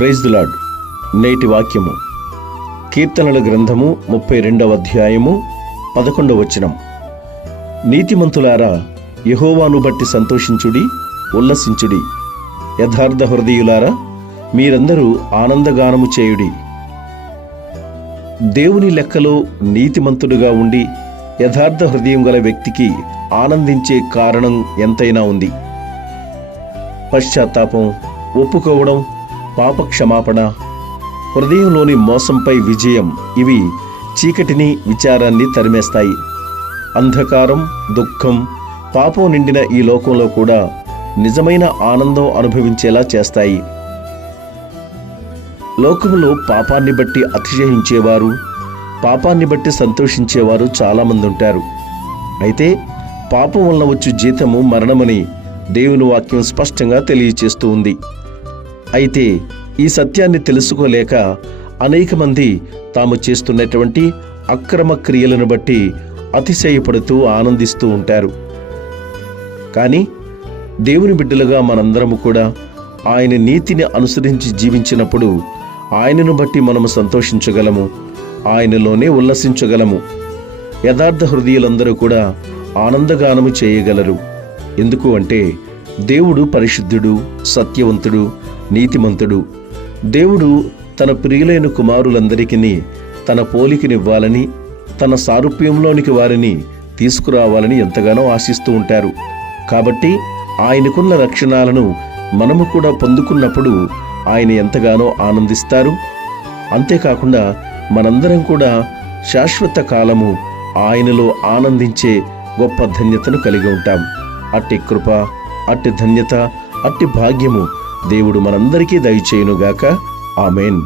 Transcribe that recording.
Praise the lord. నేటి వాక్యము కీర్తనల గ్రంథము 32వ అధ్యాయము 11వ వచనం. నీతిమంతులారా, యెహోవాను బట్టి సంతోషించుడి, ఉల్లసించుడి. యథార్థ హృదయులారా, మీరందరూ ఆనందగానము చేయుడి. దేవుని లెక్కలో నీతిమంతుడుగా ఉండి యథార్థ హృదయం గల వ్యక్తికి ఆనందించే కారణం ఎంతైనా ఉంది. పశ్చాత్తాపం, ఒప్పుకోవడం, పాప క్షమాపణ, హృదయంలోని మోసంపై విజయం, ఇవి చీకటిని, విచారాన్ని తరిమేస్తాయి. అంధకారం, దుఃఖం, పాపం నిండిన ఈ లోకంలో కూడా నిజమైన ఆనందం అనుభవించేలా చేస్తాయి. లోకంలో పాపాన్ని బట్టి అతిశయించేవారు, పాపాన్ని బట్టి సంతోషించేవారు చాలామంది ఉంటారు. అయితే పాపం వలన వచ్చు జీతము మరణమని దేవుని వాక్యం స్పష్టంగా తెలియచేస్తూ ఉంది. అయితే ఈ సత్యాన్ని తెలుసుకోలేక అనేక మంది తాము చేస్తున్నటువంటి అక్రమ క్రియలను బట్టి అతిశయపడుతూ ఆనందిస్తూ ఉంటారు. కానీ దేవుని బిడ్డలుగా మనందరము కూడా ఆయన నీతిని అనుసరించి జీవించినప్పుడు ఆయనను బట్టి మనము సంతోషించగలము, ఆయనలోనే ఉల్లసించగలము. యథార్థ హృదయులందరూ కూడా ఆనందగానము చేయగలరు. ఎందుకు అంటే దేవుడు పరిశుద్ధుడు, సత్యవంతుడు, నీతిమంతుడు. దేవుడు తన ప్రియులైన కుమారులందరికీ తన పోలికనివ్వాలని, తన సారూప్యంలోనికి వారిని తీసుకురావాలని ఎంతగానో ఆశిస్తూ ఉంటారు. కాబట్టి ఆయనకున్న లక్షణాలను మనము కూడా పొందుకున్నప్పుడు ఆయన ఎంతగానో ఆనందిస్తారు. అంతేకాకుండా మనందరం కూడా శాశ్వత కాలము ఆయనలో ఆనందించే గొప్ప ధన్యతను కలిగి ఉంటాం. అట్టి కృప, అట్టి ధన్యత, అట్టి భాగ్యము దేవుడు మనందరికీ దయచేయునుగాక. ఆమేన్.